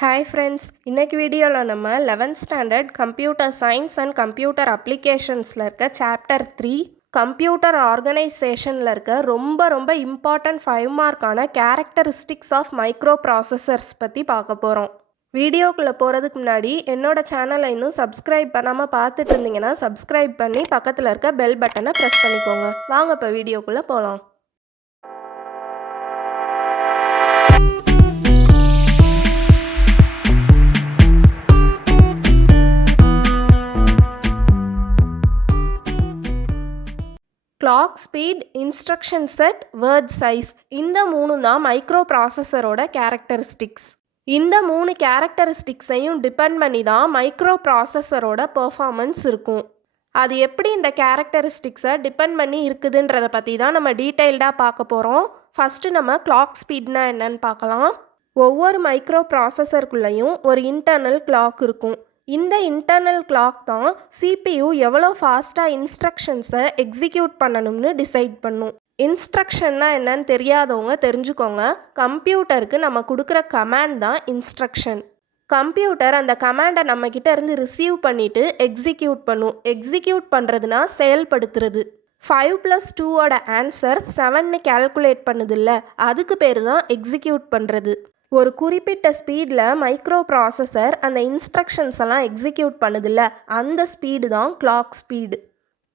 Hi friends, இன்னைக்கு வீடியோவில் நம்ம 11th standard computer science and computer அப்ளிகேஷன்ஸில் இருக்க சாப்டர் 3 கம்ப்யூட்டர் ஆர்கனைசேஷனில் இருக்க ரொம்ப இம்பார்ட்டன்ட் 5 மார்க்கான கேரக்டரிஸ்டிக்ஸ் ஆஃப் மைக்ரோ ப்ராசஸர்ஸ் பற்றி பார்க்க போகிறோம். வீடியோக்குள்ளே போகிறதுக்கு முன்னாடி என்னோட சேனலை இன்னும் சப்ஸ்கிரைப் பண்ணாமல் பார்த்துட்டு இருந்தீங்கன்னா சப்ஸ்கிரைப் பண்ணி பக்கத்தில் இருக்க பெல் பட்டனை ப்ரெஸ் பண்ணிக்கோங்க. வாங்க இப்போ வீடியோக்குள்ளே போகலாம். Clock speed, instruction set, word size, இந்த மூணு தான் மைக்ரோ ப்ராசஸரோட கேரக்டரிஸ்டிக்ஸ். இந்த மூணு கேரக்டரிஸ்டிக்ஸையும் டிபெண்ட் பண்ணி தான் மைக்ரோ ப்ராசஸரோட பெர்ஃபார்மன்ஸ் இருக்கும். அது எப்படி இந்த கேரக்டரிஸ்டிக்ஸை டிபெண்ட் பண்ணி இருக்குதுன்றதை பற்றி தான் நம்ம டீட்டெயில்டாக பார்க்க போகிறோம். ஃபஸ்ட்டு நம்ம கிளாக் ஸ்பீட்னா என்னன்னு பார்க்கலாம். ஒவ்வொரு மைக்ரோ ப்ராசஸருக்குள்ளேயும் ஒரு இன்டர்னல் கிளாக் இருக்கும். இந்த இன்டர்னல் கிளாக் தான் சிபியு எவ்வளோ ஃபாஸ்ட்டாக இன்ஸ்ட்ரக்ஷன்ஸை எக்ஸிக்யூட் பண்ணணும்னு டிசைட் பண்ணும். இன்ஸ்ட்ரக்ஷன்னா என்னன்னு தெரியாதவங்க தெரிஞ்சுக்கோங்க. கம்ப்யூட்டருக்கு நம்ம கொடுக்குற கமாண்ட் தான் இன்ஸ்ட்ரக்ஷன். கம்ப்யூட்டர் அந்த கமாண்டை நம்மக்கிட்ட இருந்து ரிசீவ் பண்ணிவிட்டு எக்ஸிக்யூட் பண்ணும். எக்ஸிக்யூட் பண்ணுறதுனா செயல்படுத்துறது. 5 + 2ஓட ஆன்சர் 7ன்னு கேல்குலேட் பண்ணுதில்ல, அதுக்கு பேர் தான் எக்ஸிக்யூட் பண்ணுறது. ஒரு குறிப்பிட்ட ஸ்பீடில் மைக்ரோ ப்ராசஸர் அந்த இன்ஸ்ட்ரக்ஷன்ஸ் எல்லாம் எக்ஸிக்யூட் பண்ணுதில்ல, அந்த ஸ்பீடு தான் கிளாக் ஸ்பீடு.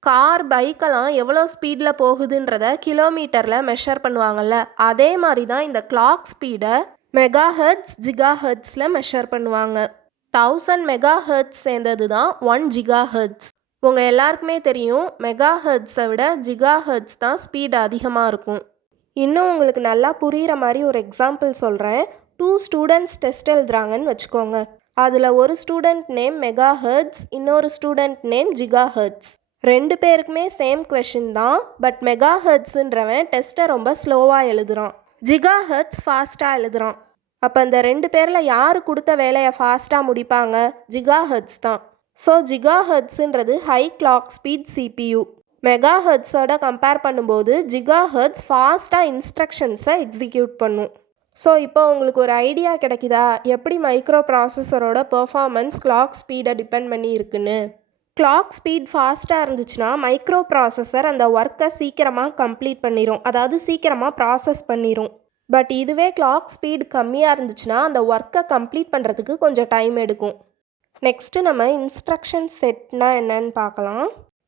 கார், பைக்கெல்லாம் எவ்வளோ ஸ்பீடில் போகுதுன்றத கிலோமீட்டரில் மெஷர் பண்ணுவாங்கல்ல, அதே மாதிரி தான் இந்த கிளாக் ஸ்பீடை மெகாஹெர்ட்ஸ், ஜிகாஹெர்ட்ஸில் மெஷர் பண்ணுவாங்க. 1000 மெகாஹெர்ட்ஸ் சேர்ந்தது தான் 1 ஜிகாஹெர்ட்ஸ். உங்கள் எல்லாருக்குமே தெரியும், மெகாஹெர்ட்ஸை விட ஜிகாஹெர்ட்ஸ் தான் ஸ்பீடு அதிகமாக இருக்கும். இன்னும் உங்களுக்கு நல்லா புரிகிற மாதிரி ஒரு எக்ஸாம்பிள் சொல்கிறேன். 2 ஸ்டூடெண்ட்ஸ் டெஸ்ட் எழுதுறாங்கன்னு வச்சுக்கோங்க. அதில் ஒரு ஸ்டூடெண்ட் நேம் மெகாஹெர்ட்ஸ், இன்னொரு ஸ்டூடெண்ட் நேம் ஜிகாஹெர்ட்ஸ். 2 பேருக்குமே சேம் கொஷின் தான். பட் மெகாஹெர்ட்ஸுன்றவன் டெஸ்ட்டை ரொம்ப ஸ்லோவாக எழுதுகிறான், ஜிகாஹெர்ட்ஸ் ஃபாஸ்ட்டாக எழுதுகிறான். அப்போ இந்த 2 பேரில் யார் கொடுத்த வேலையை ஃபாஸ்ட்டாக முடிப்பாங்க? ஜிகாஹெர்ட்ஸ் தான். ஸோ ஜிகாஹெர்ட்ஸுன்றது ஹை கிளாக் ஸ்பீட் சிபியு. மெகாஹெர்ட்ஸோட கம்பேர் பண்ணும்போது ஜிகாஹெர்ட்ஸ் ஃபாஸ்ட்டாக இன்ஸ்ட்ரக்ஷன்ஸை எக்ஸிக்யூட் பண்ணும். ஸோ இப்போ உங்களுக்கு ஒரு ஐடியா கிடைக்குதா எப்படி மைக்ரோ ப்ராசஸரோட பெர்ஃபார்மன்ஸ் கிளாக் ஸ்பீடை டிபெண்ட் பண்ணி இருக்குன்னு? கிளாக் ஸ்பீட் ஃபாஸ்ட்டாக இருந்துச்சுன்னா மைக்ரோ ப்ராசஸர் அந்த ஒர்க்கை சீக்கிரமாக கம்ப்ளீட் பண்ணிடும், அதாவது சீக்கிரமாக ப்ராசஸ் பண்ணிடும். பட் இதுவே கிளாக் ஸ்பீட் கம்மியாக இருந்துச்சுன்னா அந்த ஒர்க்கை கம்ப்ளீட் பண்ணுறதுக்கு கொஞ்சம் டைம் எடுக்கும். நெக்ஸ்ட்டு நம்ம இன்ஸ்ட்ரக்ஷன் செட்னா என்னன்னு பார்க்கலாம்.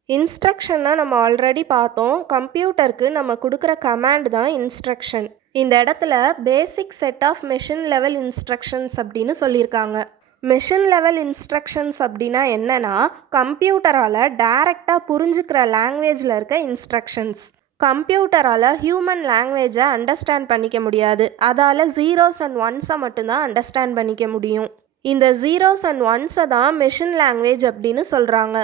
இன்ஸ்ட்ரக்ஷன்னா நம்ம ஆல்ரெடி பார்த்தோம். கம்ப்யூட்டருக்கு நம்ம கொடுக்குற கமாண்ட் தான் இன்ஸ்ட்ரக்ஷன். இந்த இடத்துல basic set of machine level instructions அப்படின்னு சொல்லியிருக்காங்க. மெஷின் லெவல் இன்ஸ்ட்ரக்ஷன்ஸ் அப்படின்னா என்னன்னா, கம்ப்யூட்டரால் டைரெக்டாக புரிஞ்சுக்கிற லாங்குவேஜில் இருக்க இன்ஸ்ட்ரக்ஷன்ஸ். கம்ப்யூட்டரால் ஹியூமன் லாங்குவேஜை அண்டர்ஸ்டாண்ட் பண்ணிக்க முடியாது, அதால் 0s and 1s மட்டும்தான் அண்டர்ஸ்டாண்ட் பண்ணிக்க முடியும். இந்த 0s and 1s தான் மெஷின் லாங்குவேஜ் அப்படின்னு சொல்கிறாங்க.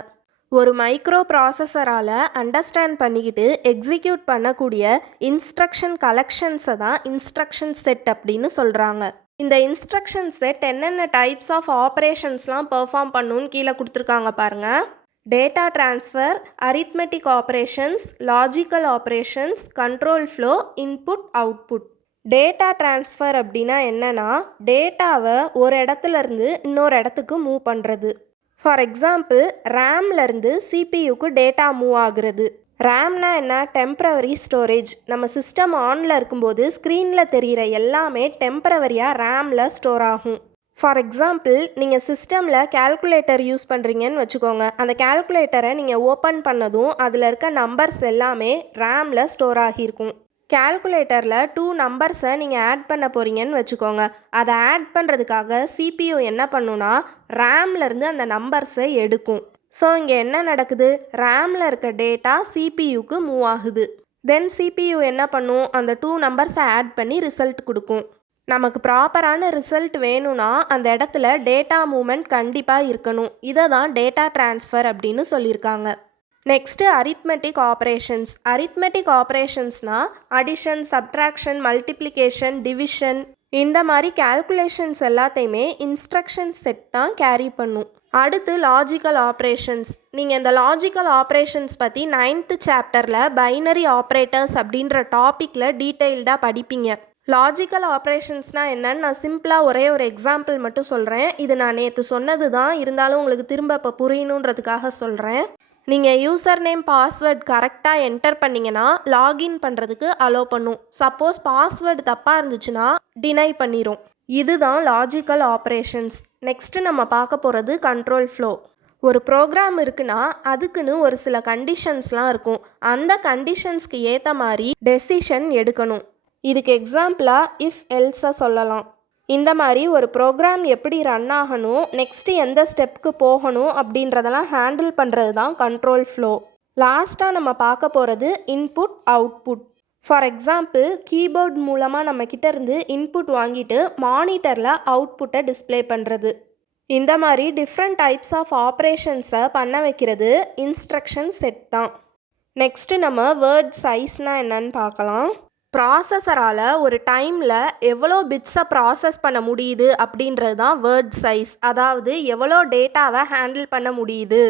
ஒரு மைக்ரோ ப்ராசஸரால் அண்டர்ஸ்டாண்ட் பண்ணிக்கிட்டு எக்ஸிக்யூட் பண்ணக்கூடிய இன்ஸ்ட்ரக்ஷன் கலெக்ஷன்ஸை தான் இன்ஸ்ட்ரக்ஷன் செட் அப்படின்னு சொல்கிறாங்க. இந்த இன்ஸ்ட்ரக்ஷன் செட் என்னென்ன டைப்ஸ் ஆஃப் ஆப்ரேஷன்ஸ்லாம் பெர்ஃபார்ம் பண்ணுன்னு கீழே கொடுத்துருக்காங்க பாருங்கள். Data transfer, arithmetic operations, logical operations, control flow, input output. Data transfer அப்படின்னா என்னென்னா, டேட்டாவை ஒரு இடத்துலேருந்து இன்னொரு இடத்துக்கு மூவ் பண்ணுறது. ஃபார் எக்ஸாம்பிள், ரேம்லேருந்து சிபியுக்கு டேட்டா மூவ் ஆகுறது. ரேம்னா என்ன? Temporary storage. நம்ம சிஸ்டம் ஆனில் இருக்கும்போது ஸ்க்ரீனில் தெரிகிற எல்லாமே டெம்ப்ரவரியாக ரேமில் ஸ்டோர் ஆகும். ஃபார் எக்ஸாம்பிள், நீங்கள் சிஸ்டமில் கேல்குலேட்டர் யூஸ் பண்ணுறீங்கன்னு வச்சுக்கோங்க. அந்த கேல்குலேட்டரை நீங்கள் ஓப்பன் பண்ணதும் அதில் இருக்க நம்பர்ஸ் எல்லாமே ரேமில் ஸ்டோர் ஆகியிருக்கும். கேல்குலேட்டரில் 2 நம்பர்ஸை நீங்கள் ஆட் பண்ண போகிறீங்கன்னு வச்சுக்கோங்க. அதை ஆட் பண்ணுறதுக்காக சிபியு என்ன பண்ணுன்னா, ரேம்லேருந்து அந்த நம்பர்ஸை எடுக்கும். ஸோ இங்கே என்ன நடக்குது? ரேமில் இருக்க டேட்டா சிபியுக்கு மூவ் ஆகுது. தென் சிபியு என்ன பண்ணும்? அந்த 2 நம்பர்ஸை ஆட் பண்ணி ரிசல்ட் கொடுக்கும். நமக்கு ப்ராப்பரான ரிசல்ட் வேணும்னா அந்த இடத்துல டேட்டா மூவ்மெண்ட் கண்டிப்பாக இருக்கணும். இதை தான் டேட்டா ட்ரான்ஸ்ஃபர் அப்படின்னு சொல்லியிருக்காங்க. Next arithmetic operations. அரித்மெட்டிக் ஆப்ரேஷன்ஸ்னால் அடிஷன், சப்ட்ராக்ஷன், மல்டிப்ளிகேஷன், டிவிஷன், இந்த மாதிரி கேல்குலேஷன்ஸ் எல்லாத்தையுமே இன்ஸ்ட்ரக்ஷன் செட் தான் கேரி பண்ணும். அடுத்து லாஜிக்கல் ஆப்ரேஷன்ஸ். நீங்கள் இந்த லாஜிக்கல் ஆப்ரேஷன்ஸ் பற்றி 9th சாப்டரில் பைனரி ஆப்ரேட்டர்ஸ் அப்படின்ற டாப்பிக்கில் டீட்டெயில்டாக படிப்பீங்க. லாஜிக்கல் ஆப்ரேஷன்ஸ்னால் என்னன்னு நான் சிம்பிளாக ஒரே ஒரு எக்ஸாம்பிள் மட்டும் சொல்கிறேன். இது நான் நேற்று சொன்னது தான், இருந்தாலும் உங்களுக்கு திரும்ப இப்போ புரியணுன்றதுக்காக சொல்கிறேன். நீங்கள் யூசர் நேம் பாஸ்வேர்ட் கரெக்டாக என்டர் பண்ணிங்கன்னா லாகின் பண்ணுறதுக்கு அலோவ் பண்ணும். சப்போஸ் பாஸ்வேர்டு தப்பாக இருந்துச்சுன்னா டினை பண்ணிடும். இதுதான் லாஜிக்கல் ஆப்ரேஷன்ஸ். நெக்ஸ்ட்டு நம்ம பார்க்க போகிறது கண்ட்ரோல் ஃப்ளோ. ஒரு ப்ரோக்ராம் இருக்குன்னா அதுக்குன்னு ஒரு சில கண்டிஷன்ஸ்லாம் இருக்கும். அந்த கண்டிஷன்ஸ்க்கு ஏற்ற மாதிரி டெசிஷன் எடுக்கணும். இதுக்கு எக்ஸாம்பிளாக இஃப் எல்ஸை சொல்லலாம். இந்த மாதிரி ஒரு ப்ரோக்ராம் எப்படி ரன் ஆகணும், நெக்ஸ்ட்டு எந்த ஸ்டெப்புக்கு போகணும் அப்படின்றதெல்லாம் ஹேண்டில் பண்ணுறது தான் கண்ட்ரோல் ஃப்ளோ. லாஸ்ட்டாக நம்ம பார்க்க போகிறது input output. For example keyboard மூலமாக நம்மக்கிட்ட இருந்து இன்புட் வாங்கிட்டு மானிட்டரில் அவுட்புட்டை டிஸ்ப்ளே பண்ணுறது. இந்த மாதிரி டிஃப்ரெண்ட் டைப்ஸ் ஆஃப் ஆப்ரேஷன்ஸை பண்ண வைக்கிறது இன்ஸ்ட்ரக்ஷன் செட் தான். நெக்ஸ்ட்டு நம்ம வேர்ட் சைஸ்னால் என்னன்னு பார்க்கலாம். ப்ராசஸரால் ஒரு டைமில் எவ்வளோ பிட்ஸை ப்ராசஸ் பண்ண முடியுது அப்படின்றது தான் வேர்ட் சைஸ். அதாவது எவ்வளோ டேட்டாவை ஹேண்டில் பண்ண முடியுது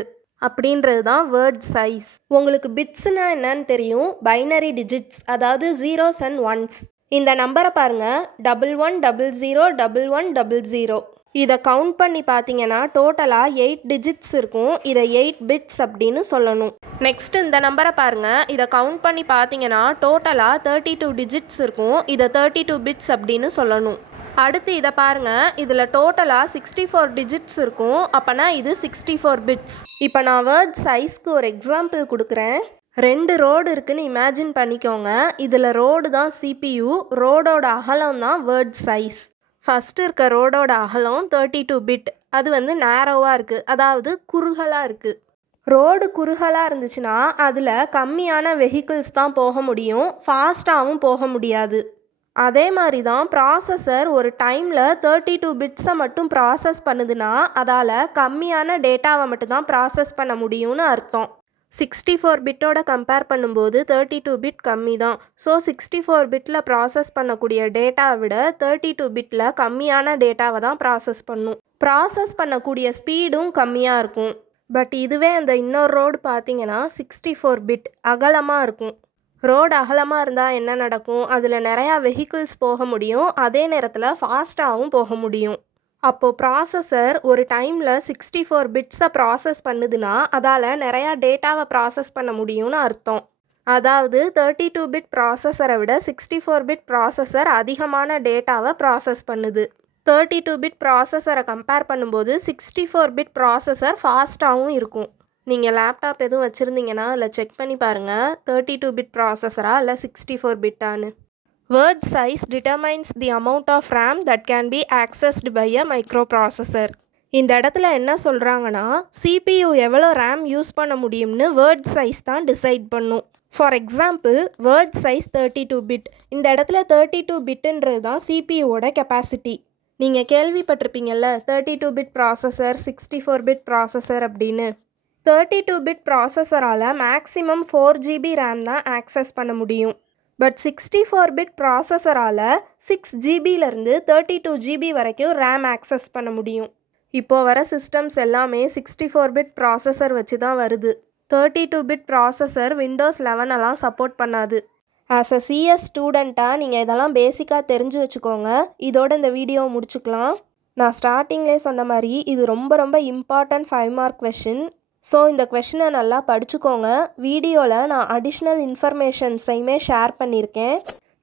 அப்படின்றது தான் வேர்ட் சைஸ். உங்களுக்கு பிட்ஸ்னால் என்னன்னு தெரியும். பைனரி டிஜிட்ஸ், அதாவது ஜீரோஸ் அண்ட் ஒன்ஸ். இந்த நம்பரை பாருங்கள், 11001100. இதை கவுண்ட் பண்ணி பார்த்தீங்கன்னா டோட்டலாக 8 டிஜிட்ஸ் இருக்கும். இதை 8 பிட்ஸ் அப்படின்னு சொல்லணும். நெக்ஸ்ட் இந்த நம்பரை பாருங்கள், இதை கவுண்ட் பண்ணி பார்த்தீங்கன்னா டோட்டலாக 32 டிஜிட்ஸ் இருக்கும். இதை 32 பிட்ஸ் அப்படின்னு சொல்லணும். அடுத்து இதை பாருங்கள், இதில் டோட்டலாக 64 டிஜிட்ஸ் இருக்கும். அப்போனா இது 64 பிட்ஸ். இப்போ நான் வேர்ட் சைஸ்க்கு ஒரு எக்ஸாம்பிள் கொடுக்குறேன். 2 ரோடு இருக்குன்னு இமேஜின் பண்ணிக்கோங்க. இதில் ரோடு தான் சிபியு, ரோடோட அகலம் தான் வேர்ட் சைஸ். ஃபஸ்ட்டு இருக்க ரோடோட அகலம் 32 பிட். அது வந்து நேரோவாக இருக்குது, அதாவது குறுகலாக இருக்குது. ரோடு குறுகலாக இருந்துச்சுன்னா அதில் கம்மியான வெஹிக்கிள்ஸ் தான் போக முடியும், ஃபாஸ்ட்டாகவும் போக முடியாது. அதே மாதிரி தான் ப்ராசஸர் ஒரு டைமில் 32 பிட்ஸை மட்டும் ப்ராசஸ் பண்ணுதுன்னா அதால் கம்மியான டேட்டாவை மட்டும்தான் ப்ராசஸ் பண்ண முடியும்னு அர்த்தம். 64 பிட்டோட கம்பேர் பண்ணும்போது 32 பிட் கம்மி தான். ஸோ 64 பிட்டில் ப்ராசஸ் பண்ணக்கூடிய டேட்டாவை விட 32 பிட்டில் கம்மியான டேட்டாவை தான் ப்ராசஸ் பண்ணும். ப்ராசஸ் பண்ணக்கூடிய ஸ்பீடும் கம்மியாக இருக்கும். பட் இதுவே அந்த இன்னொரு ரோடு பார்த்தீங்கன்னா 64 பிட் அகலமாக இருக்கும். ரோடு அகலமாக இருந்தால் என்ன நடக்கும், அதில் நிறையா வெஹிக்கிள்ஸ் போக முடியும், அதே நேரத்தில் ஃபாஸ்ட்டாகவும் போக முடியும். அப்போது ப்ராசஸர் ஒரு டைமில் 64 பிட்ஸை ப்ராசஸ் பண்ணுதுன்னா அதால் நிறையா டேட்டாவை ப்ராசஸ் பண்ண முடியும்னு அர்த்தம். அதாவது 32 பிட் ப்ராசஸரை விட 64 பிட் ப்ராசஸர் அதிகமான டேட்டாவை ப்ராசஸ் பண்ணுது. 32 பிட் ப்ராசஸரை கம்பேர் பண்ணும்போது 64 பிட் ப்ராசஸர் ஃபாஸ்ட்டாகவும் இருக்கும். நீங்கள் லேப்டாப் எதுவும் வச்சுருந்தீங்கன்னா அதில் செக் பண்ணி பாருங்கள், 32 பிட் ப்ராசஸரா இல்லை 64 பிட்டான்னு. Word size determines the amount of RAM that can be accessed by a microprocessor. இந்த இடத்துல என்ன சொல்கிறாங்கன்னா, CPU எவ்வளோ ரேம் யூஸ் பண்ண முடியும்னு வேர்ட் சைஸ் தான் டிசைட் பண்ணும். For example word size 32 bit. இந்த இடத்துல 32 பிட்டுன்றது தான் சிபியூவோட கெப்பாசிட்டி. நீங்கள் கேள்விப்பட்டிருப்பீங்கள்ல 32 பிட் ப்ராசஸர், 64 பிட் ப்ராசஸர் அப்படின்னு. 32 பிட் ப்ராசஸரால் மேக்ஸிமம் 4 GB ரேம் தான் ஆக்சஸ் பண்ண முடியும். பட் 64 பிட் ப்ராசஸரால் 6 ஜிபிலேருந்து 32 GB வரைக்கும் ரேம் ஆக்சஸ் பண்ண முடியும். இப்போது வர சிஸ்டம்ஸ் எல்லாமே 64 பிட் ப்ராசஸர் வச்சு தான் வருது. 32 பிட் ப்ராசஸர் விண்டோஸ் 11 சப்போர்ட் பண்ணாது. ஆஸ் அ சிஎஸ் ஸ்டூடெண்ட்டாக நீங்கள் இதெல்லாம் பேசிக்காக தெரிஞ்சு வச்சுக்கோங்க. இதோட இந்த வீடியோவை முடிச்சுக்கலாம். நான் ஸ்டார்டிங்லேயே சொன்ன மாதிரி இது ரொம்ப ரொம்ப இம்பார்ட்டன்ட் 5 மார்க் கொஷின். ஸோ இந்த கொஷினை நல்லா படிச்சுக்கோங்க. வீடியோவில் நான் அடிஷ்னல் இன்ஃபர்மேஷன்ஸையுமே ஷேர் பண்ணியிருக்கேன்.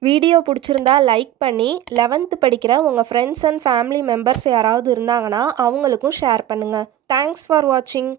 வீடியோ பிடிச்சிருந்தா லைக் பண்ணி 11th படிக்கிற உங்கள் ஃப்ரெண்ட்ஸ் அண்ட் ஃபேமிலி மெம்பர்ஸ் யாராவது இருந்தாங்கன்னா அவங்களுக்கும் ஷேர் பண்ணுங்கள். தேங்க்ஸ் ஃபார் வாட்சிங்.